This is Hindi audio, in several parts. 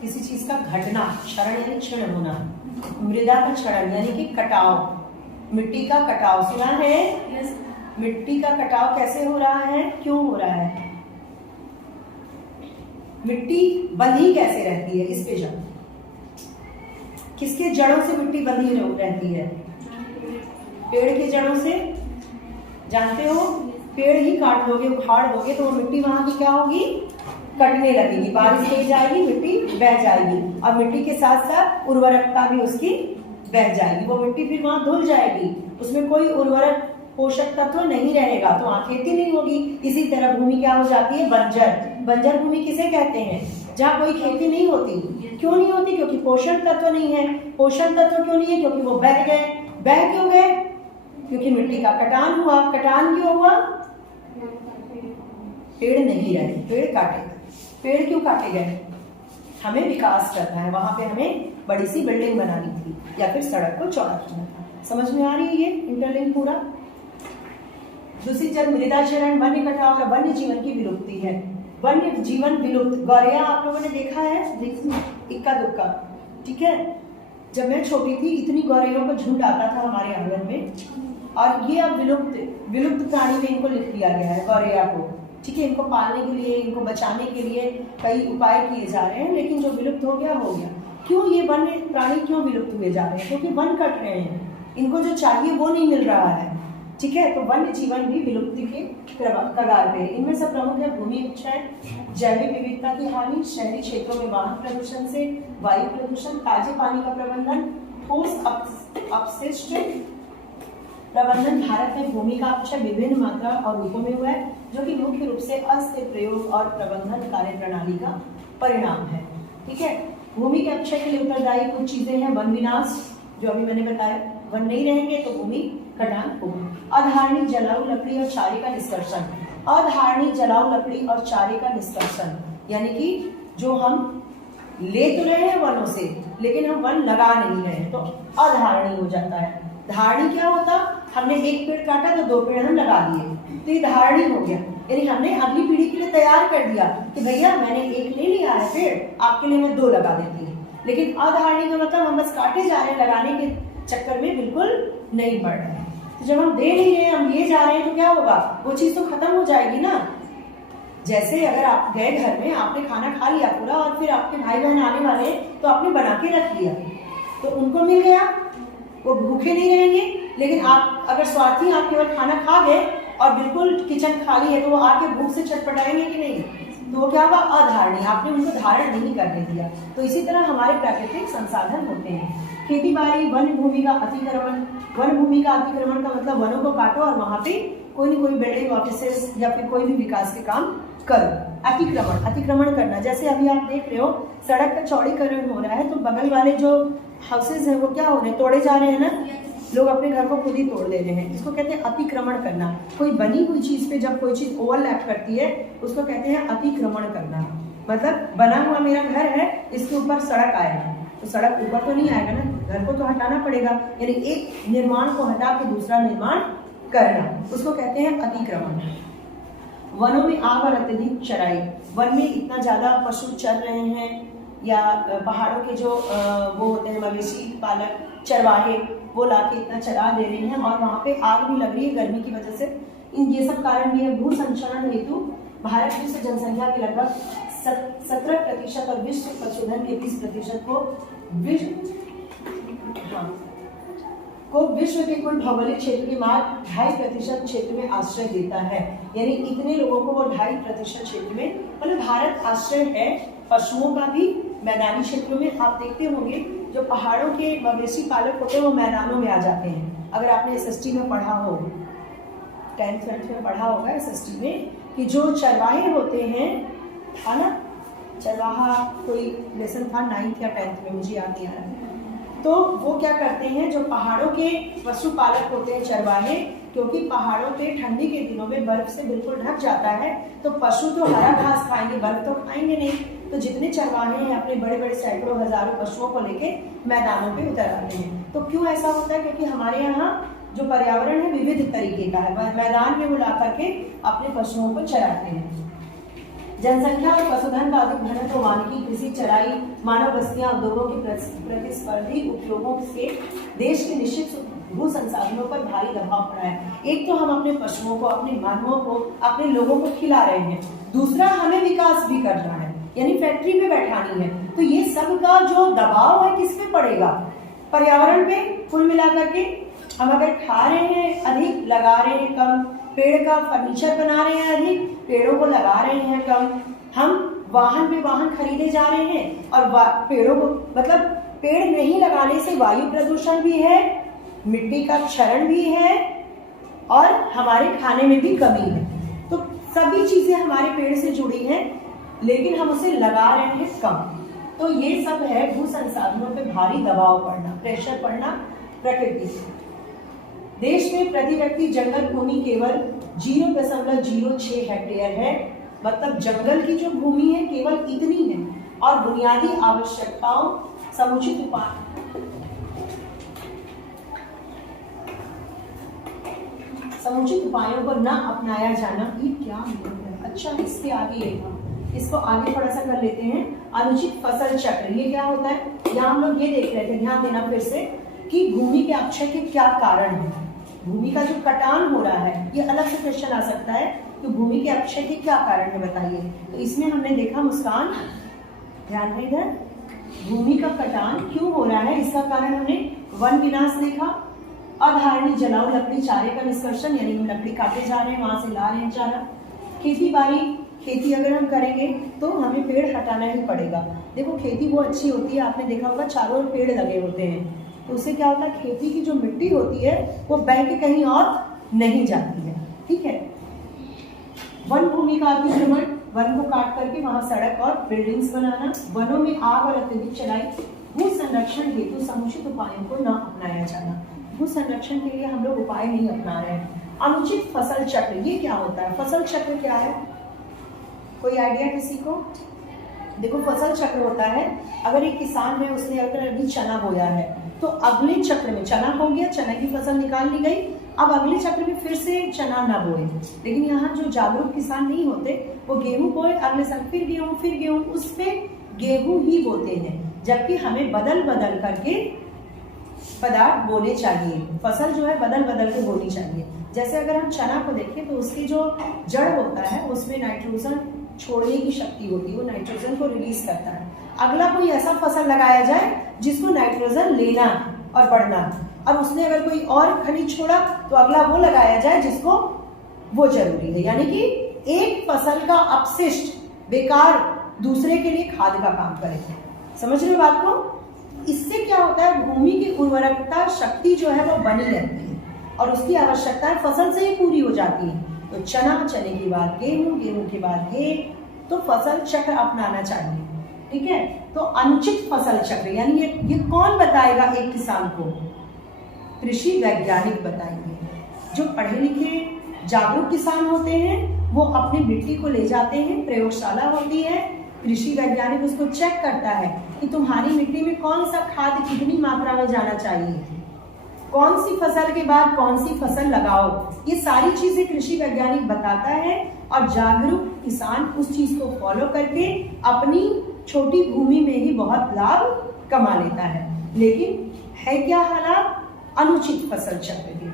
किसी चीज का घटना, क्षरण यानी क्षण होना, मृदा का क्षरण यानी कि कटाव, मिट्टी का कटाव सुना है? मिट्टी का कटाव कैसे हो रहा है, क्यों हो रहा है? मिट्टी बंधी कैसे रहती है, इस पे जाओ। किसके जड़ों से मिट्टी बंधी रहती है? पेड़ के जड़ों से। जानते हो, पेड़ ही काट दोगे, उखाड़ दोगे तो वो मिट्टी वहां की क्या होगी? कटने लगेगी, बारिश हो जाएगी, मिट्टी बह जाएगी और मिट्टी के साथ साथ उर्वरकता भी उसकी बह जाएगी। वो मिट्टी फिर वहां धुल जाएगी, उसमें कोई उर्वरक पोषक तत्व नहीं रहेगा, तो वहां खेती नहीं होगी। इसी तरह भूमि क्या हो जाती है? बंजर। बंजर भूमि किसे कहते हैं? जहाँ कोई खेती नहीं होती। क्यों नहीं होती? क्योंकि पोषण तत्व नहीं है। पोषण तत्व क्यों नहीं है? क्योंकि वो बह गए। बह क्यों गए? क्योंकि मिट्टी का कटान हुआ। कटान क्यों हुआ? पेड़ नहीं रहे, पेड़ काटे गए। पेड़ क्यों काटे गए? हमें विकास करना है, वहां पे हमें बड़ी सी बिल्डिंग बनानी थी या फिर सड़क को चौड़ा करना था। समझ में आ रही है ये इंटरलिंक पूरा? दूसरी चीज मृदा क्षरण, वन्य कटाव या वन्य जीवन की विलुप्ति है। वन्य जीवन विलुप्त। गौरैया आप लोगों ने देखा है? इक्का दुक्का, ठीक है। जब मैं छोटी थी इतनी गौरैयों का झुंड आता था हमारे आंगन में, और ये अब विलुप्त प्राणी में इनको लिख दिया गया है, गौरैया को, ठीक है। इनको पालने के लिए, इनको बचाने के लिए कई उपाय किए जा रहे हैं, लेकिन जो विलुप्त हो गया हो गया। क्यों ये वन्य प्राणी क्यों विलुप्त हुए जा रहे हैं? क्योंकि वन कट रहे हैं, इनको जो चाहिए वो नहीं मिल रहा है, ठीक है। तो वन्य जीवन भी विलुप्ति के कगार पे। इनमें से प्रमुख है भूमि क्षय, जैविक विविधता की हानि, शहरी क्षेत्रों में वाहन प्रदूषण से वायु प्रदूषण, ताजे पानी का प्रबंधन, ठोस अपशिष्ट प्रबंधन। भारत में भूमि का अपक्षय विभिन्न मात्रा और रूपों में हुआ है, जो कि मुख्य रूप से अस्थिर प्रयोग और प्रबंधन कार्य प्रणाली का परिणाम है, ठीक है। भूमि के अपक्षय के लिए उत्तरदायी कुछ चीजें हैं। वन विनाश, जो अभी मैंने बताया, वन नहीं रहेंगे तो भूमि कटान होगा। अधारणी जलाऊ लकड़ी और चारे का निष्कर्षण। अधारणी जलाऊ लकड़ी और चारे का निष्कर्षण यानी कि जो हम ले तो रहे हैं वनों से, लेकिन हम वन लगा नहीं रहे, तो अधारणी हो जाता है। धारणी क्या होता? हमने एक पेड़ काटा तो दो पेड़ हम लगा दिए, तो ये धारणी हो गया। यानी हमने अगली पीढ़ी के लिए तैयार कर दिया कि भैया मैंने एक ले लिया है पेड़, आपके लिए मैं दो लगा देती हूँ। लेकिन अधारणी का मतलब हम बस काटे जा रहे हैं, लगाने के चक्कर में बिल्कुल नहीं बढ़ रहे हैं। तो जब हम दे नहीं रहे, हम लिए जा रहे हैं, तो क्या होगा? वो चीज तो खत्म हो जाएगी ना। जैसे अगर आप गए घर में, आपने खाना खा लिया पूरा, और फिर आपके भाई बहन आने वाले तो आपने बना के रख लिया, तो उनको मिल गया, वो भूखे नहीं रहेंगे। लेकिन आप अगर स्वार्थी, आप केवल खाना खा गए और बिल्कुल किचन खाली है, तो वो आके भूख से छटपटाएंगे कि नहीं? तो वो क्या होगा? अधारणी, आपने उनको धारण नहीं करने दिया। तो इसी तरह हमारे प्राकृतिक संसाधन होते हैं। खेती बाड़ी, वन भूमि का अतिक्रमण। वन भूमि का अतिक्रमण का मतलब वनों को काटो और वहां पे कोई न कोई बिल्डिंग, ऑफिसेस या फिर कोई भी विकास के काम करो। अतिक्रमण करना, जैसे अभी आप देख रहे हो सड़क का चौड़ीकरण हो रहा है, तो बगल वाले जो हाउसेज हैं वो क्या हो रहे हैं? तोड़े जा रहे हैं ना। लोग अपने घर को खुद ही तोड़ ले रहे हैं। इसको कहते हैं अतिक्रमण करना। कोई बनी हुई चीज पे जब कोई चीज ओवरलैप करती है, उसको कहते हैं अतिक्रमण करना। मतलब बना हुआ मेरा घर है, इसके ऊपर सड़क आएगा, तो सड़क ऊपर तो नहीं आएगा ना, घर को तो हटाना पड़ेगा। यानी एक निर्माण को हटा के दूसरा निर्माण करना, उसको कहते हैं अतिक्रमण। वनों में आग और अत्यधिक चराई। वन में इतना ज्यादा पशु चर रहे हैं, या पहाड़ों के जो वो होते हैं मवेशी पालक, चरवाहे, वो लाके इतना चरा दे रहे हैं, और वहाँ पे आग भी लग रही है गर्मी की वजह से। ये सब कारण भी है। भू संचरण हेतु भारत विश्व जनसंख्या के लगभग 17% और विश्व पशुधन के 30% को विश्व के कुल भौगोलिक क्षेत्र के मात्र 2.5% क्षेत्र में आश्रय देता है। यानी इतने लोगों को वो 2.5% क्षेत्र में, मतलब भारत आश्रय है पशुओं का भी। मैदानी क्षेत्रों में आप देखते होंगे जो पहाड़ों के मवेशी पालक होते हैं वो मैदानों में आ जाते हैं। अगर आपने SST में पढ़ा हो, 10th में पढ़ा होगा SST में, कि जो चरवाहे होते हैं, था ना चरवाहा, कोई लेसन था 9th या 10th में, मुझे याद नहीं आ रहा। तो वो क्या करते हैं, जो पहाड़ों के पशुपालक होते हैं चरवाहे, क्योंकि पहाड़ों पे ठंडी के दिनों में बर्फ से बिल्कुल ढक जाता है, तो पशु तो हरा घास खाएंगे, बर्फ तो खाएंगे नहीं। तो जितने चरवाहे हैं अपने बड़े बड़े सैकड़ों हजारों पशुओं को लेके मैदानों पे उतर आते हैं। तो क्यों ऐसा होता है? क्योंकि हमारे यहाँ जो पर्यावरण है विविध तरीके का है। मैदान में बुला करके अपने पशुओं को चराते हैं। जनसंख्या और पशुधन का अधिक घनत्व, वानिकी, कृषि, चराई, मानव बस्तियां, उद्योगों की प्रतिस्पर्धी उपयोगों से देश के निश्चित भू संसाधनों पर भारी दबाव पड़ा है। एक तो हम अपने पशुओं को, अपने मानवों को, अपने लोगों को खिला रहे हैं, दूसरा हमें विकास भी करना है, यानी फैक्ट्री में बैठानी है। तो ये सब का जो दबाव है किस पे पड़ेगा? पर्यावरण पे। कुल मिलाकर के हम अगर खा रहे हैं अधिक, लगा रहे हैं कम, पेड़ का फर्नीचर बना रहे हैं अधिक, पेड़ों को लगा रहे हैं कम, हम वाहन पे वाहन खरीदे जा रहे हैं और पेड़ों को, मतलब पेड़ नहीं लगाने से वायु प्रदूषण भी है, मिट्टी का क्षरण भी है और हमारे खाने में भी कमी है। तो सभी चीजें हमारे पेड़ से जुड़ी हैं, लेकिन हम उसे लगा रहे हैं कम। तो ये सब है भू संसाधनों पे भारी दबाव पड़ना, प्रेशर पड़ना प्रकृति से। देश में प्रति व्यक्ति जंगल भूमि केवल 0.06 हेक्टेयर है, मतलब जंगल की जो भूमि है केवल इतनी है और बुनियादी आवश्यकताओं समुचित उपायों को न अपनाया जाना। ये क्या है? अच्छा, इसके आगे ये था, इसको आगे थोड़ा सा कर लेते हैं। अनुचित फसल चक्र, ये क्या होता है? यहाँ हम लोग ये देख रहे थे, ध्यान देना फिर से, कि भूमि के अपक्षय के क्या कारण है। भूमि का जो कटान हो रहा है, ये अलग से क्वेश्चन आ सकता है कि भूमि के अपक्षय के क्या कारण है बताइए। तो इसमें हमने देखा, मुस्कान ध्यान है इधर, भूमि का कटान क्यों हो रहा है, इसका कारण हमने वन विनाश देखा, अधारणी जलाऊ लकड़ी चारे का निष्कर्षण, यानी हम लकड़ी काटे जा रहे हैं, वहां से ला रहे हैं चारा। खेती बाड़ी, खेती अगर हम करेंगे तो हमें पेड़ हटाना ही पड़ेगा। देखो खेती वो अच्छी होती है, आपने देखा होगा चारों ओर पेड़ लगे होते हैं, तो उससे क्या होता है, खेती की जो मिट्टी होती है वो बह के कहीं और नहीं जाती है। ठीक है। वन भूमि का अतिक्रमण, वन को काट करके वहां सड़क और बिल्डिंग्स बनाना, वनों में आग और अत्यधिक चढ़ाई, भू संरक्षण हेतु समुचित उपायों को न अपनाया जाना। भू संरक्षण के लिए हम लोग उपाय नहीं अपना रहे हैं। अनुचित फसल चक्र, ये क्या होता है? फसल चक्र क्या है, कोई आइडिया किसी को? देखो फसल चक्र होता है, अगर एक किसान है, उसने अगर अभी चना बोया है, तो अगले चक्र में चना हो गया, चना की फसल निकाल ली गई, अब अगले चक्र में फिर से चना ना बोए। लेकिन यहाँ जो जागरूक किसान नहीं होते, वो गेहूं बोए, अगले साल फिर गेहूं, उस पे गेहूं ही बोते हैं। जबकि हमें बदल बदल करके पदार्थ बोने चाहिए, फसल जो है बदल बदल के बोनी चाहिए। जैसे अगर हम चना को देखें तो उसकी जो जड़ होता है उसमें नाइट्रोजन छोड़ने की शक्ति होती है, वो नाइट्रोजन को रिलीज करता है। अगला कोई ऐसा फसल लगाया जाए जिसको नाइट्रोजन लेना और बढ़ना, और उसने अगर कोई और खनिज छोड़ा तो अगला वो लगाया जाए जिसको वो जरूरी है। यानी कि एक फसल का अपशिष्ट बेकार दूसरे के लिए खाद का काम करेगा। समझ रहे हो बात को? इससे क्या होता है, भूमि की उर्वरकता शक्ति जो है वो बनी रहती है और उसकी आवश्यकताएं फसल से ही पूरी हो जाती है। तो चना, चने के बाद गेहूं, गेहूं के बाद तो फसल चक्र अपनाना चाहिए। ठीक है। तो अनुचित फसल चक्र यानी ये कौन बताएगा एक किसान को? कृषि वैज्ञानिक बताएंगे। जो पढ़े लिखे जागरूक किसान होते हैं वो अपनी मिट्टी को ले जाते हैं, प्रयोगशाला होती है, कृषि वैज्ञानिक उसको चेक करता है कि तुम्हारी मिट्टी में कौन सा खाद कितनी मात्रा में जाना चाहिए, कौन सी फसल के बाद कौन सी फसल लगाओ। ये सारी चीजें कृषि वैज्ञानिक बताता है और जागरूक किसान उस चीज को फॉलो करके अपनी छोटी भूमि में ही बहुत लाभ कमा लेता है। लेकिन है क्या हालात? अनुचित फसल चक्र के,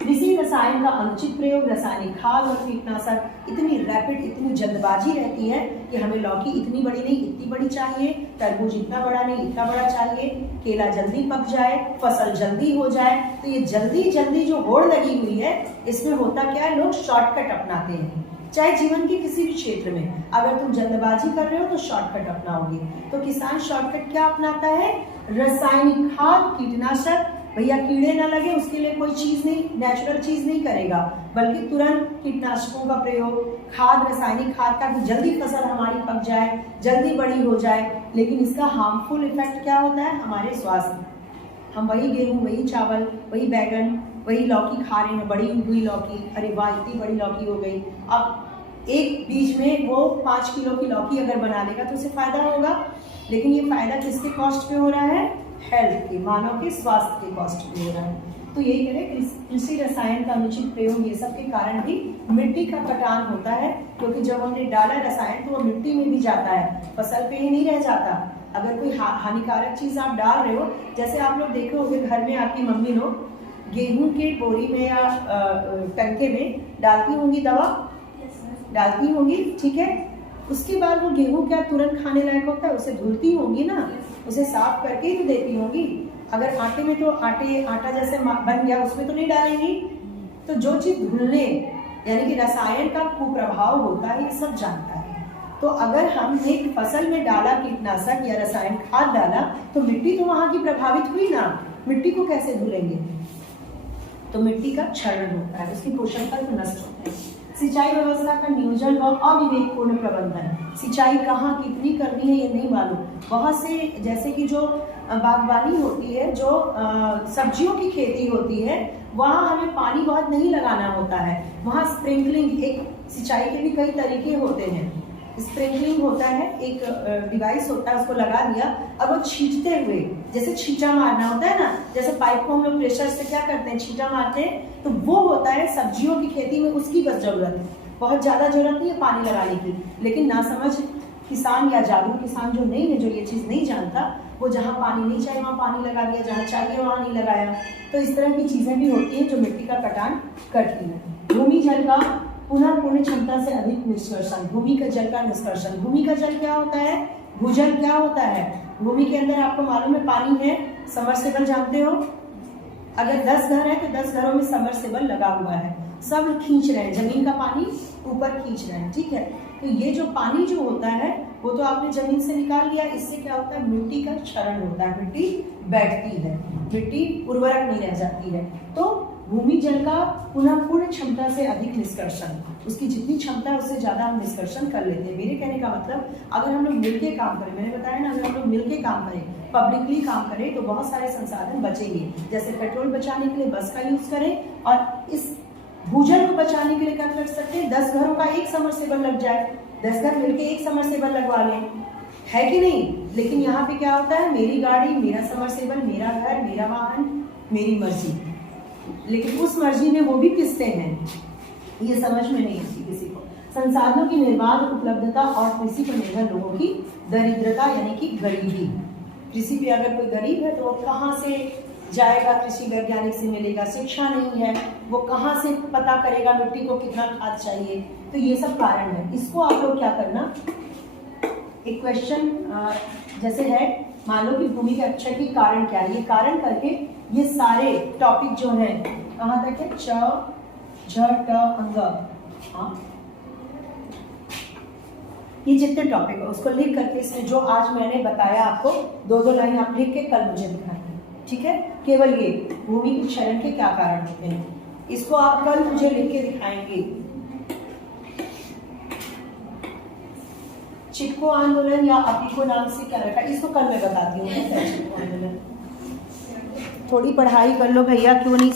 कृषि रसायन का अनुचित प्रयोग, रासायनिक खाद और कीटनाशक, इतनी रैपिड, इतनी जल्दबाजी रहती है कि हमें लौकी इतनी बड़ी नहीं इतनी बड़ी चाहिए, तरबूज इतना बड़ा नहीं इतना बड़ा चाहिए, केला जल्दी पक जाए, फसल जल्दी हो जाए। तो ये जल्दी जल्दी जो होड़ लगी हुई है, इसमें होता क्या है, लोग शॉर्टकट अपनाते हैं। चाहे जीवन के किसी भी क्षेत्र में अगर तुम जल्दबाजी कर रहे हो तो शॉर्टकट अपनाओगे। तो किसान शॉर्टकट क्या अपनाता है? रासायनिक खाद, कीटनाशक, भैया कीड़े ना लगे उसके लिए कोई चीज नहीं, नेचुरल चीज नहीं करेगा, बल्कि तुरंत कीटनाशकों का प्रयोग, खाद, रासायनिक खाद का, कि जल्दी फसल हमारी पक जाए, जल्दी बड़ी हो जाए। लेकिन इसका हार्मफुल इफेक्ट क्या होता है हमारे स्वास्थ्य? हम वही गेहूं, वही चावल, वही बैगन, वही लौकी खा रहे हैं, बड़ी हुई लौकी, अरे वाह इतनी बड़ी लौकी हो गई। अब एक बीज में वो 5 किलो की लौकी अगर बना लेगा तो उसे फायदा होगा, लेकिन ये फायदा किसके कॉस्ट पे हो रहा है? हेल्थ के, मानव के स्वास्थ्य के कॉस्ट पे हो रहा है। तो यही करें, कृषि रसायन का अनुचित प्रयोग ये सब के कारण भी मिट्टी का कटान होता है, क्योंकि जब हमने डाला रसायन तो वो मिट्टी में भी जाता है, फसल पे ही नहीं रह जाता। अगर कोई हानिकारक चीज आप डाल रहे हो, जैसे आप लोग देखे होंगे घर में आपकी मम्मी लोग गेहूं के बोरी में या टंके में डालती होंगी दवा, डालती होंगी, ठीक है। उसके बाद वो गेहूं क्या तुरंत खाने लायक होता है, उसे धुलती होंगी ना, उसे साफ करके ही तो देती होंगी। अगर आटे में तो आटा जैसे बन गया उसमें तो नहीं डालेंगी। तो जो चीज धुलने यानी कि रसायन का कुप्रभाव होता है, ये सब जानता है। तो अगर हमने फसल में डाला कीटनाशक या रसायन खाद डाला तो मिट्टी तो वहां की प्रभावित हुई ना, मिट्टी को कैसे धुलेंगे? तो मिट्टी का क्षरण होता है, उसकी पोषण तत्व नष्ट होते हैं। सिंचाई व्यवस्था का नियोजन व अविवेकपूर्ण प्रबंधन, सिंचाई कहाँ कितनी करनी है ये नहीं मालूम। बहुत से जैसे कि जो बागवानी होती है, जो सब्जियों की खेती होती है, वहाँ हमें पानी बहुत नहीं लगाना होता है। वहाँ स्प्रिंकलिंग, एक सिंचाई के भी कई तरीके होते हैं। स्प्रिंकलिंग होता है, एक डिवाइस होता है, उसको लगा दिया, अब वो छींटते हुए, जैसे छींटा मारना होता है ना, जैसे पाइप को हम लोग प्रेशर से क्या करते हैं, छींटा मारते हैं, तो वो होता है सब्जियों की खेती में, उसकी बस जरूरत है। बहुत ज्यादा जरूरत नहीं है पानी लगाने की। लेकिन ना समझ किसान या जागरूक किसान जो नहीं है, जो ये चीज नहीं जानता, वो जहाँ पानी नहीं चाहिए वहाँ पानी लगा दिया, जहाँ चाहिए वहाँ नहीं लगाया। तो इस तरह की चीजें भी होती हैं जो मिट्टी का कटान करती है। भूमि जल का पुनः पूर्ण क्षमता से अधिक निष्कर्षण, भूमि का जल का निष्कर्षण। भूमि का जल क्या होता है? भूजल क्या होता है? भूमि के अंदर आपको मालूम है पानी है, सबमर्सिबल जानते हो। अगर 10 घर है तो 10 घरों में सबमर्सिबल लगा हुआ है, सब खींच रहे हैं, जमीन का पानी ऊपर खींच रहे हैं, ठीक है। तो ये जो पानी जो होता है वो तो आपने जमीन से निकाल लिया, इससे क्या होता है, मिट्टी का क्षरण होता है, मिट्टी बैठती है, मिट्टी उर्वरक नहीं रह जाती है। तो भूमि जल का पुनः पूर्ण क्षमता से अधिक निष्कर्षण, उसकी जितनी क्षमता है उससे ज्यादा हम निष्कर्षण कर लेते हैं। मेरे कहने का मतलब, अगर हम लोग मिलके काम करें, मैंने बताया ना, अगर हम लोग मिलके काम करें, पब्लिकली काम करें, तो बहुत सारे संसाधन बचेंगे। जैसे पेट्रोल बचाने के लिए बस का यूज करें, और इस भूजल को बचाने के लिए क्या कर सकते हैं, 10 घरों का एक समरसेबल लग जाए, 10 घर मिलके एक समरसेबल लगवा लें, है कि नहीं। लेकिन यहाँ पे क्या होता है, मेरी गाड़ी, मेरा समरसेबल, मेरा घर, मेरा वाहन, मेरी मर्जी। लेकिन उस मर्जी में वो भी किससे हैं, ये समझ में नहीं आती किसी को। संसाधनों की निर्बाध उपलब्धता और कृषि पर निर्भर लोगों की दरिद्रता यानी कि गरीबी। कृषि पे अगर कोई गरीब है तो वो कहाँ से जाएगा, कृषि वैज्ञानिक से मिलेगा, शिक्षा नहीं है, वो कहाँ से पता करेगा मिट्टी को कितना खाद चाहिए। तो ये सब कारण है। इसको आप लोग क्या करना, एक क्वेश्चन जैसे है, मान लो कि भूमि के अक्षय के कारण क्या है, ये कारण करके ये सारे टॉपिक जो हैं, कहाँ तक है, च झ ट अंग, हाँ, ये जितने टॉपिक है उसको लिख करके, इसमें जो आज मैंने बताया आपको 2-2 लाइन आप लिख के कल मुझे दिखाएंगे, ठीक है। केवल ये भूमि के क्षरण के क्या कारण होते हैं, इसको आप कल मुझे लिख के दिखाएंगे। चिपको आंदोलन या अपिको नाम से क्या रखा, इसको कल मैं बताती हूँ। चिपको आंदोलन थोड़ी पढ़ाई कर लो भैया, क्यों नहीं